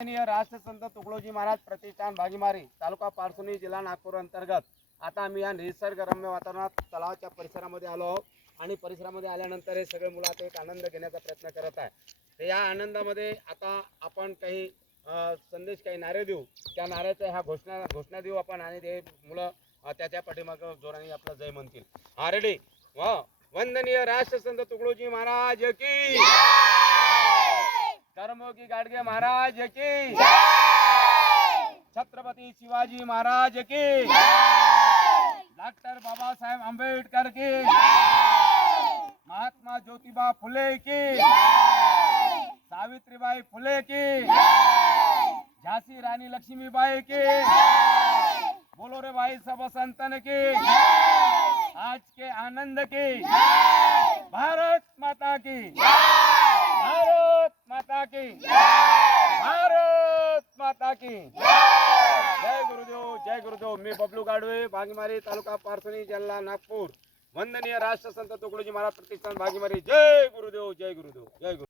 राष्ट्रसंत तुकडोजी महाराज प्रतिष्ठान भागीमारी तालुका पारसोनी जिल्हा नागपूर अंतर्गत आता आम्ही या निसर्गरम्य वातावरणात तलावाच्या परिसरामध्ये आलो आहोत आणि परिसरामध्ये आल्यानंतर हे सगळे मुलं आता एक आनंद घेण्याचा प्रयत्न करत आहे. तर या आनंदामध्ये आता आपण काही संदेश काही नारे देऊ. त्या नाऱ्याच्या ह्या घोषणा देऊ आपण आणि ते मुलं त्याच्या पाठीमागे जोराने आपलं जय म्हणतील. हा रेडी? वा वंदनीय राष्ट्रसंत तुकडोजी महाराज की कर्मयोगी गाडगे महाराज की छत्रपति शिवाजी महाराज की डॉक्टर बाबा साहेब आंबेडकर की महात्मा ज्योतिबा फुले की सावित्रीबाई फुले की झांसी रानी लक्ष्मीबाई की बोलो रे भाई सब संतन की आज के आनंद की भारत माता की भारत माता की भारत माता की जय गुरुदेव. मी बबलू गाडवे, भागीमारी तालुका पारसोनी जिल्हा नागपूर. वंदनीय राष्ट्रसंत तुकडोजी महाराज प्रतिष्ठान भागीमारी. जय गुरुदेव.